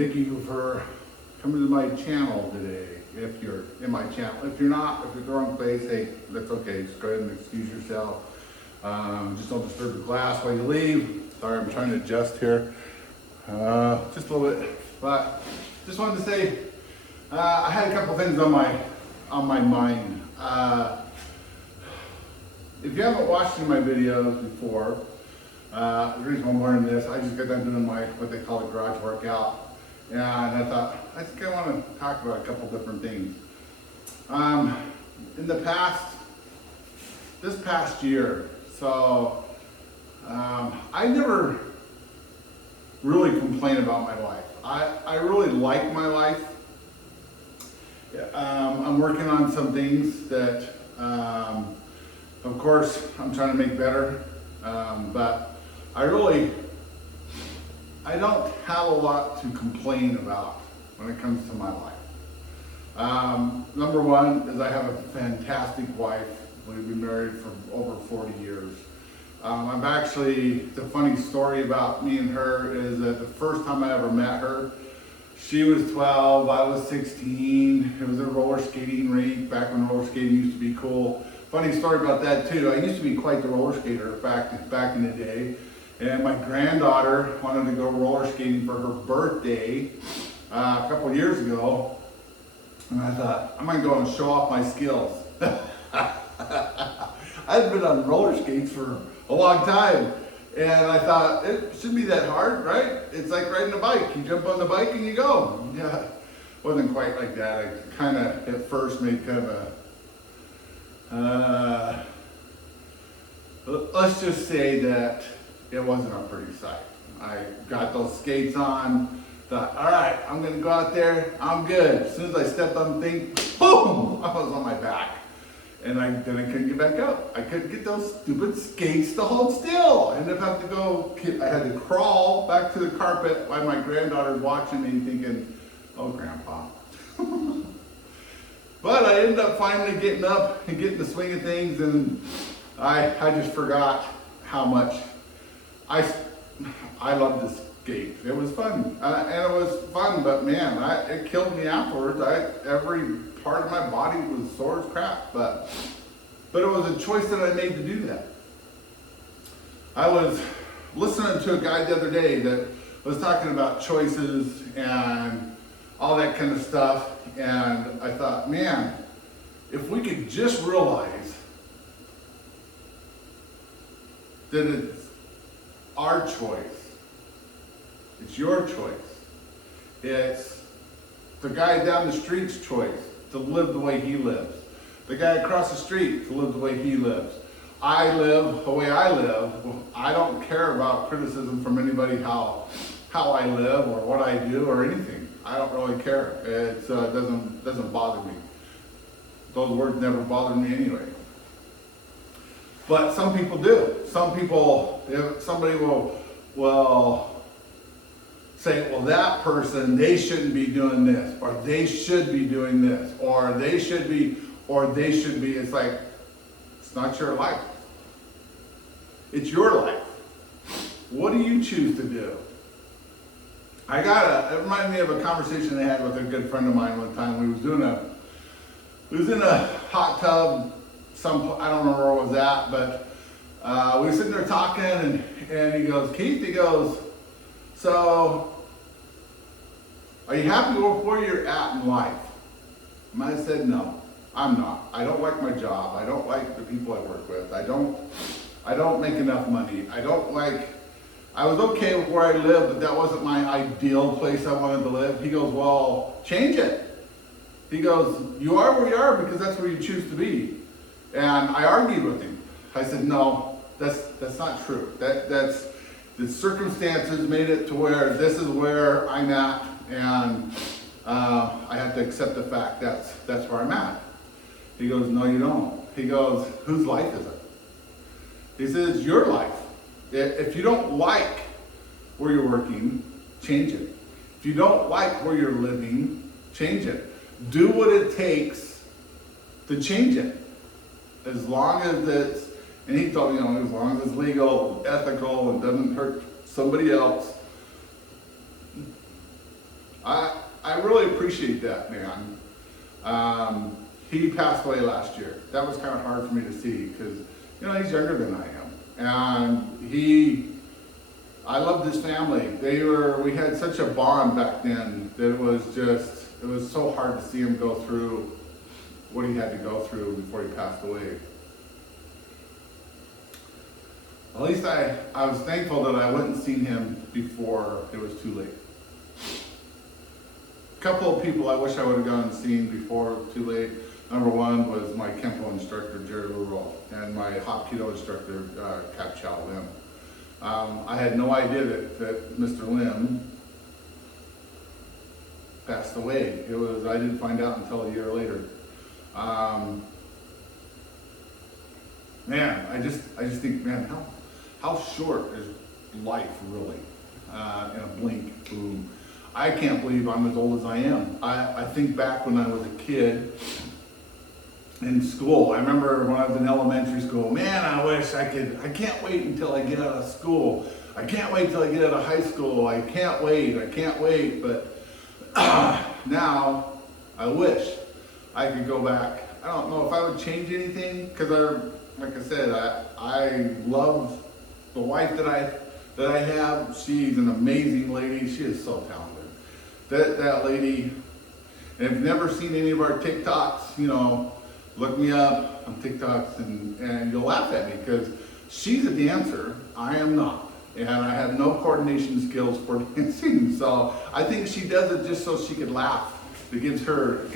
thank you for coming to my channel today. If you're in my channel, if you're not, if you're the wrong place, hey, that's okay. Just go ahead and excuse yourself. Just don't disturb the glass while you leave. Sorry, I'm trying to adjust here. Just a little bit, but just wanted to say I had a couple things on my mind. If you haven't watched any of my videos before, the reason I'm learning this, I just got done doing what they call a garage workout. And I thought, I think I want to talk about a couple different things. In the past, this past year, so I never really complain about my life. I really like my life. I'm working on some things that, of course, I'm trying to make better, but I don't have a lot to complain about when it comes to my life. Number one is I have a fantastic wife. We've been married for over 40 years. The funny story about me and her is that the first time I ever met her, she was 12, I was 16. It was a roller skating rink back when roller skating used to be cool. Funny story about that too. I used to be quite the roller skater back in the day. And my granddaughter wanted to go roller skating for her birthday a couple of years ago. And I thought, I'm gonna go and show off my skills. I'd been on roller skates for a long time. And I thought, it shouldn't be that hard, right? It's like riding a bike. You jump on the bike and you go. Yeah, it wasn't quite like that. I kind of, at first, made kind of let's just say that it wasn't a pretty sight. I got those skates on, thought, all right, I'm gonna go out there, I'm good. As soon as I stepped on the thing, boom, I was on my back. And then I couldn't get back up. I couldn't get those stupid skates to hold still. I ended up having I had to crawl back to the carpet while my granddaughter's watching me thinking, oh, Grandpa. But I ended up finally getting up and getting the swing of things, and I just forgot how much I loved to skate. It was fun, and it was fun, but man, it killed me afterwards. Every part of my body was sore as crap, but it was a choice that I made to do that. I was listening to a guy the other day that was talking about choices and all that kind of stuff, and I thought, man, if we could just realize that it's our choice, it's your choice, it's the guy down the street's choice to live the way he lives, the guy across the street to live the way he lives. I live the way I live. I don't care about criticism from anybody how I live or what I do or anything. I don't really care. It doesn't bother me. Those words never bothered me anyway. But some people do. Some people, if somebody will say, well, that person, they shouldn't be doing this, or they should be doing this, or they should be. It's like, it's not your life. It's your life. What do you choose to do? It reminded me of a conversation I had with a good friend of mine one time. We was in a hot tub, I don't remember where it was at, but we were sitting there talking, and he goes, Keith, he goes, so, are you happy with where you're at in life? And I said, no, I'm not. I don't like my job. I don't like the people I work with. I don't make enough money. I was okay with where I live, but that wasn't my ideal place I wanted to live. He goes, well, change it. He goes, you are where you are because that's where you choose to be. And I argued with him. I said, no, that's not true. That's the circumstances made it to where this is where I'm at, and I have to accept the fact that's where I'm at. He goes, no, you don't. He goes, whose life is it? He says, it's your life. If you don't like where you're working, change it. If you don't like where you're living, change it. Do what it takes to change it. As long as it's, and he told me, as long as it's legal, ethical, and doesn't hurt somebody else, I really appreciate that man. He passed away last year. That was kind of hard for me to see because, you know, he's younger than I am. And I loved his family. We had such a bond back then that it was so hard to see him go through what he had to go through before he passed away. At least I was thankful that I went and seen him before it was too late. A couple of people I wish I would have gone and seen before it was too late. Number one was my Kempo instructor, Jerry Lurol, and my hot keto instructor, Kap Chow Lim. I had no idea that Mr. Lim passed away. I didn't find out until a year later. Man, I just think, man, how short is life really? In a blink, boom. I can't believe I'm as old as I am. I think back when I was a kid in school. I remember when I was in elementary school, man, I can't wait until I get out of school. I can't wait till I get out of high school. I can't wait. But now I wish I could go back. I don't know if I would change anything because like I said, I love the wife that I have. She's an amazing lady. She is so talented. That lady, and if you've never seen any of our TikToks, you know, look me up on TikToks and you'll laugh at me because she's a dancer. I am not. And I have no coordination skills for dancing. So I think she does it just so she can laugh. It gives her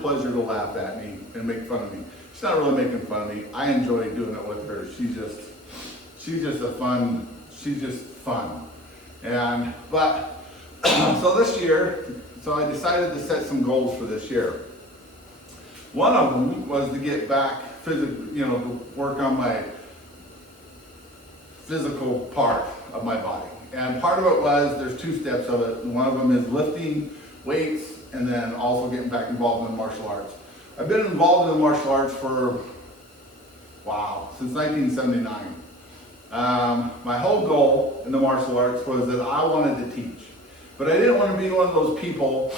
pleasure to laugh at me and make fun of me. She's not really making fun of me. I enjoy doing it with her. She's just fun. But so this year, I decided to set some goals for this year. One of them was to get back to work on my physical part of my body. And part of it was, there's two steps of it. One of them is lifting weights and then also getting back involved in martial arts. I've been involved in the martial arts since 1979. My whole goal in the martial arts was that I wanted to teach. But I didn't want to be one of those people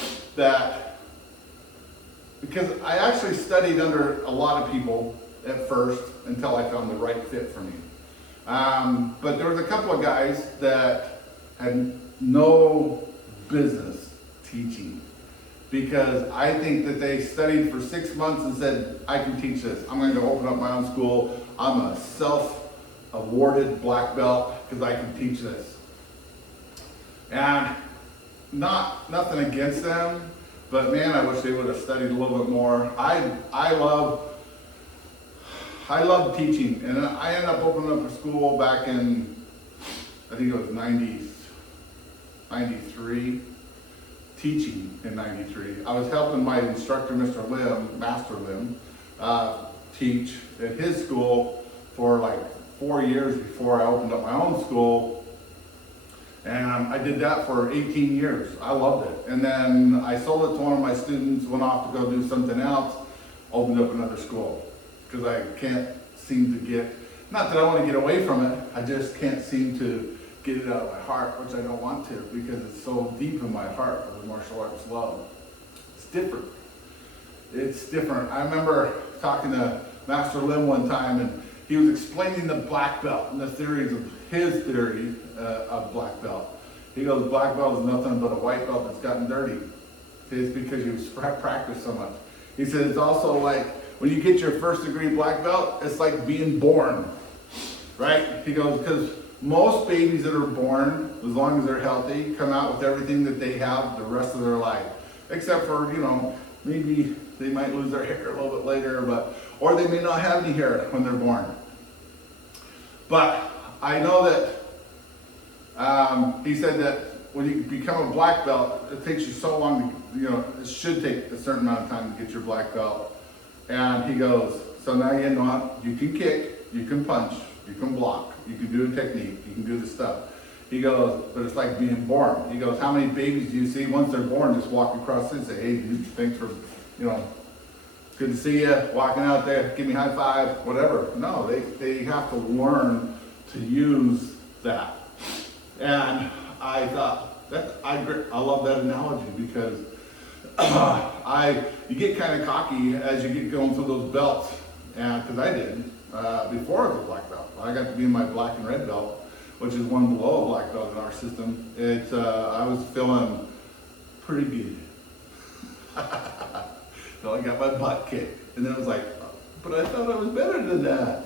because I actually studied under a lot of people at first until I found the right fit for me. But there was a couple of guys that had no business teaching because I think that they studied for 6 months and said, I can teach this. I'm going to go open up my own school. I'm a self-awarded black belt because I can teach this. And nothing against them, but man, I wish they would have studied a little bit more. I love teaching, and I ended up opening up a school back in, I think it was 93, teaching in 93. I was helping my instructor, Mr. Lim, Master Lim, teach at his school for like 4 years before I opened up my own school. And I did that for 18 years. I loved it. And then I sold it to one of my students, went off to go do something else, opened up another school. Because I can't seem to not that I want to get away from it, I just can't seem to get it out of my heart, which I don't want to, because it's so deep in my heart of the martial arts love. It's different. I remember talking to Master Lim one time, and he was explaining the black belt and the theories of his theory of black belt. He goes, black belt is nothing but a white belt that's gotten dirty. It's because you practice so much. He said it's also like when you get your first degree black belt, it's like being born, right? He goes, because most babies that are born, as long as they're healthy, come out with everything that they have the rest of their life. Except for, maybe they might lose their hair a little bit later, or they may not have any hair when they're born. But I know that he said that when you become a black belt, it takes you so long it should take a certain amount of time to get your black belt. And he goes, so now you know you can kick, you can punch, you can block, you can do a technique, you can do the stuff. He goes, but it's like being born. He goes, how many babies do you see once they're born just walk across and say, hey, dude, thanks for, good to see you, walking out there, give me a high five, whatever. No, they have to learn to use that. And I thought, I love that analogy because you get kind of cocky as you get going through those belts, and because I did before I was a black belt. I got to be in my black and red belt, which is one below a black belt in our system. I was feeling pretty good. So I got my butt kicked, and then I was like, but I thought I was better than that.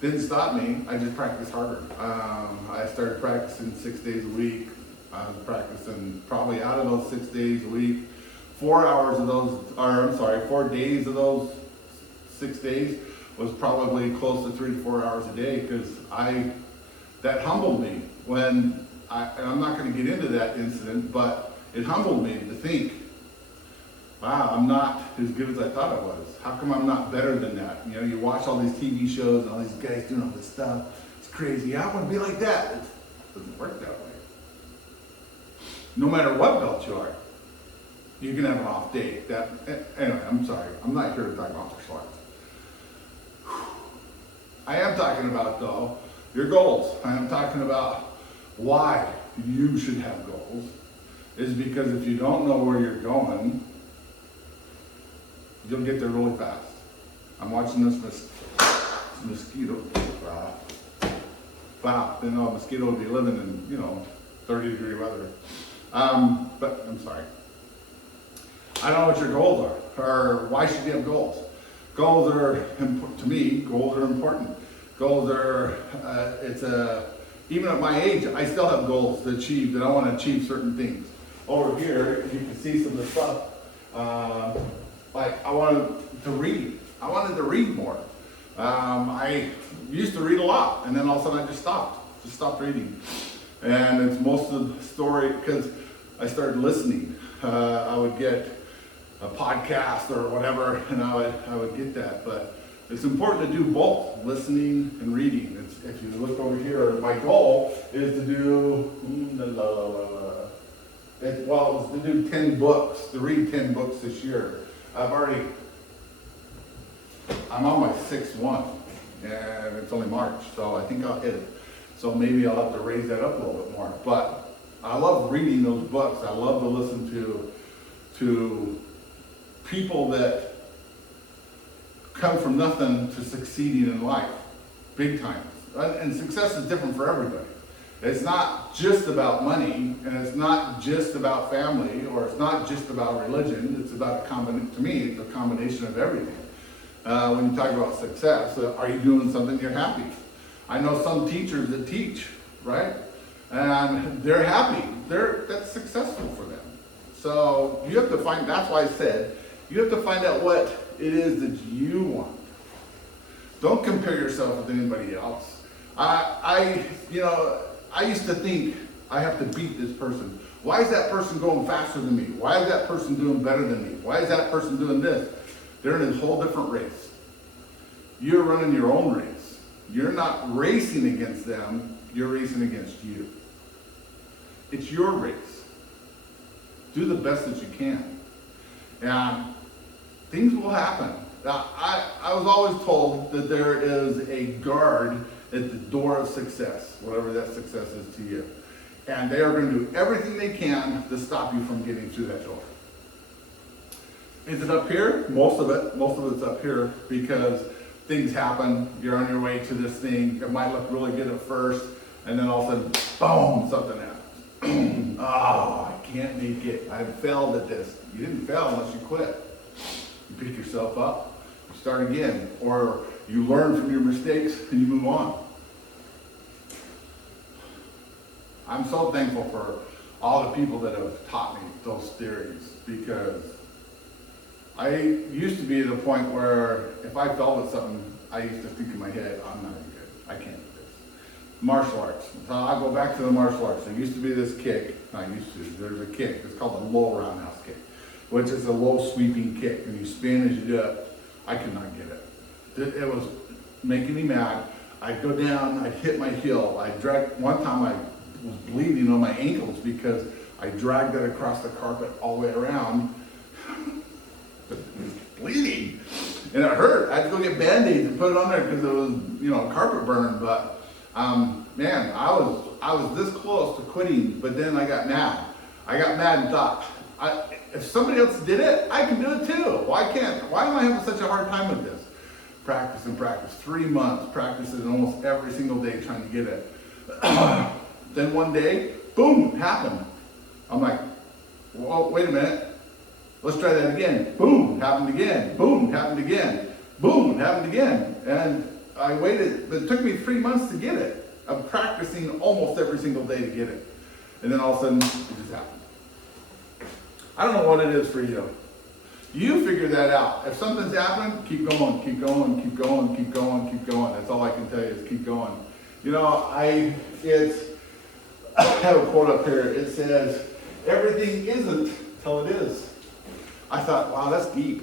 Didn't stop me. I just practiced harder. I started practicing 6 days a week. I was practicing probably out of those 6 days a week. 4 hours of those, or I'm sorry, 4 days of those 6 days was probably close to 3 to 4 hours a day, because that humbled me when and I'm not going to get into that incident, but it humbled me to think, wow, I'm not as good as I thought I was. How come I'm not better than that? You know, you watch all these TV shows and all these guys doing all this stuff. It's crazy. I want to be like that. It doesn't work that way. No matter what belt you are, you can have an off day. Anyway, I'm sorry. I'm not here to talk about martial arts. I am talking about, though, your goals. I am talking about why you should have goals. Is because if you don't know where you're going, you'll get there really fast. I'm watching this mosquito. Wow, didn't know a mosquito would be living in, 30-degree weather. But I'm sorry. I don't know what your goals are, or why should you have goals? Goals are, to me, goals are important. Goals are, even at my age, I still have goals to achieve, that I want to achieve certain things. Over here, you can see some of the stuff. Like I wanted to read. I wanted to read more. I used to read a lot, and then all of a sudden I just stopped reading. And it's most of the story because I started listening. I would get a podcast or whatever, and I would get that. But it's important to do both, listening and reading. If you look over here, my goal is to do, it was to do 10 books, to read 10 books this year. I'm on my 6th one, and it's only March, so I think I'll hit it. So maybe I'll have to raise that up a little bit more. But I love reading those books. I love to listen to people that come from nothing to succeeding in life, big time. And success is different for everybody. It's not just about money, and it's not just about family, or it's not just about religion. It's about to me, it's a combination of everything. When you talk about success, are you doing something you're happy? I know some teachers that teach, right? And they're happy. That's successful for them. So you have to find, that's why I said, you have to find out what it is that you want. Don't compare yourself with anybody else. I used to think I have to beat this person. Why is that person going faster than me? Why is that person doing better than me? Why is that person doing this? They're in a whole different race. You're running your own race. You're not racing against them, you're racing against you. It's your race. Do the best that you can. And things will happen. Now, I was always told that there is a guard at the door of success, whatever that success is to you. And they are going to do everything they can to stop you from getting through that door. Is it up here? Most of it's up here because things happen. You're on your way to this thing. It might look really good at first, and then all of a sudden, boom, something happens. Oh, I can't make it. I failed at this. You didn't fail unless you quit. You pick yourself up, you start again, or you learn from your mistakes and you move on. I'm so thankful for all the people that have taught me those theories, because I used to be at a point where if I fell at something, I used to think in my head, I'm not any good. I can't do this. Martial arts. So I'll go back to the martial arts. There used to be this kick. There's a kick. It's called a low roundhouse kick, which is a low sweeping kick. And you spin as you do it. I could not get it. It was making me mad. I'd go down, I'd hit my heel. One time I was bleeding on my ankles because I dragged it across the carpet all the way around. It was bleeding. And it hurt. I had to go get Band-Aids and put it on there because it was, carpet burn. But man, I was this close to quitting, but then I got mad. I got mad and thought, if somebody else did it, I can do it too. Why am I having such a hard time with this? Practice and practice. 3 months practicing almost every single day trying to get it. Then one day, boom, it happened. I'm like, whoa, wait a minute. Let's try that again. Boom, happened again. Boom, happened again. Boom, happened again. And I waited, but it took me 3 months to get it. I'm practicing almost every single day to get it. And then all of a sudden, it just happened. I don't know what it is for you. You figure that out. If something's happened, keep going, keep going, keep going, keep going, keep going. That's all I can tell you is keep going. You know, I have a quote up here. It says, everything isn't till it is. I thought, wow, that's deep.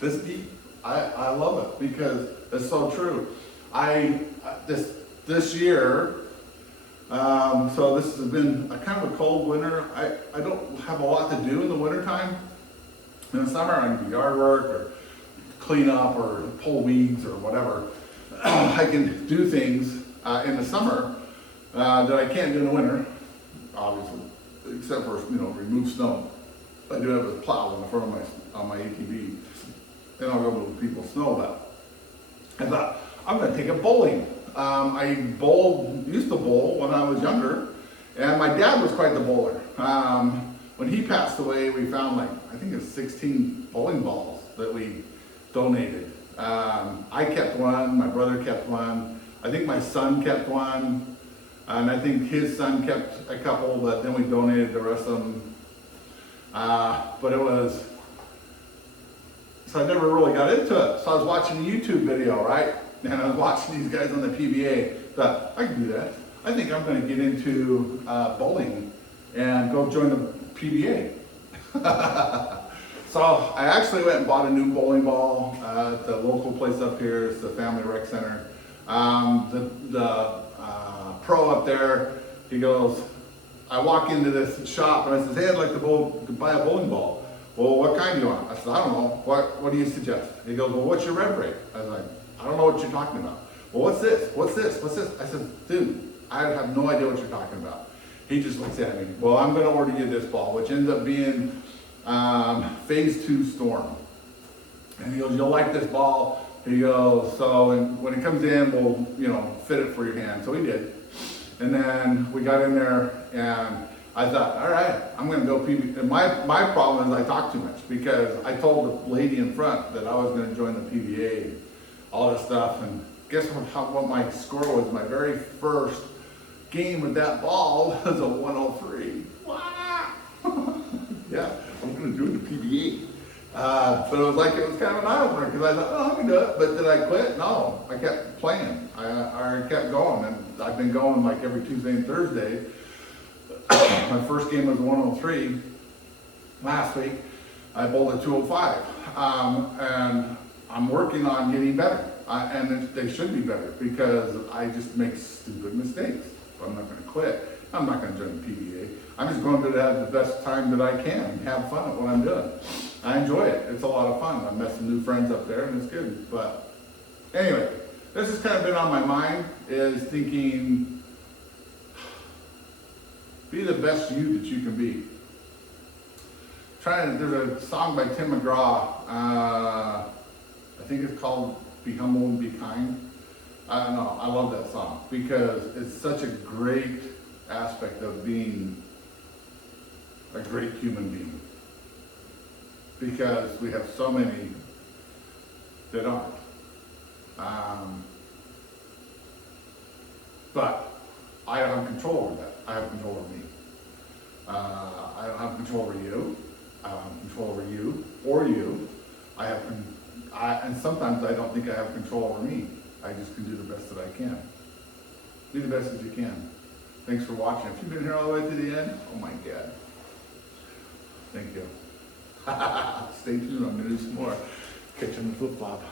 That's deep. I love it because it's so true. This year, so this has been a kind of a cold winter. I don't have a lot to do in the wintertime. In the summer, I can do yard work or clean up or pull weeds or whatever. I can do things in the summer that I can't do in the winter, obviously, except for, remove snow. I do have a plow in the front of my ATV, and I'll go move people's snow about. I thought, I'm gonna take it bowling. I used to bowl when I was younger, and my dad was quite the bowler. When he passed away, we found I think it's 16 bowling balls that we donated. I kept one, my brother kept one, I think my son kept one, and I think his son kept a couple, but then we donated the rest of them. So I never really got into it. So I was watching a YouTube video, right? And I was watching these guys on the PBA. Thought, I can do that. I think I'm going to get into bowling and go join the PBA. So I actually went and bought a new bowling ball at the local place up here. It's the Family Rec Center. The pro up there, he goes, I walk into this shop and I says, hey, I'd like to buy a bowling ball. Well, what kind do you want? I said, I don't know. What do you suggest? He goes, well, what's your rev rate? I was like, I don't know what you're talking about. Well, what's this? What's this? What's this? I said, dude, I have no idea what you're talking about. He just looks at me. Well, I'm going to order you this ball, which ends up being Phase 2 Storm. And he goes, you'll like this ball. He goes, so when it comes in, we'll, fit it for your hand. So he did. And then we got in there and I thought, all right, I'm going to go PBA. And my problem is I talk too much because I told the lady in front that I was going to join the PBA, all this stuff. And guess what my score was? My very first game with that ball was a 103. Wow. Yeah, I'm going to join the PBA. But it was kind of an eye-opener because I thought, oh, I can do it. But did I quit? No, I kept playing. I kept going, and I've been going every Tuesday and Thursday. My first game was 103 last week. I bowled a 205, and I'm working on getting better. And they should be better because I just make stupid mistakes. But I'm not going to quit. I'm not going to join the PBA. I'm just going to have the best time that I can and have fun at what I'm doing. I enjoy it. It's a lot of fun. I've met some new friends up there and it's good. But anyway, this has kind of been on my mind, is thinking, be the best you that you can be. There's a song by Tim McGraw, I think it's called Be Humble and Be Kind. I don't know, I love that song because it's such a great aspect of being a great human being. Because we have so many that aren't. But I don't have control over that. I have control over me. I don't have control over you. I don't have control over you or you. And sometimes I don't think I have control over me. I just can do the best that I can. Do the best that you can. Thanks for watching. If you've been here all the way to the end, oh my God. Thank you. Stay tuned, I'm going to do some more. Catch you on the flip-flop.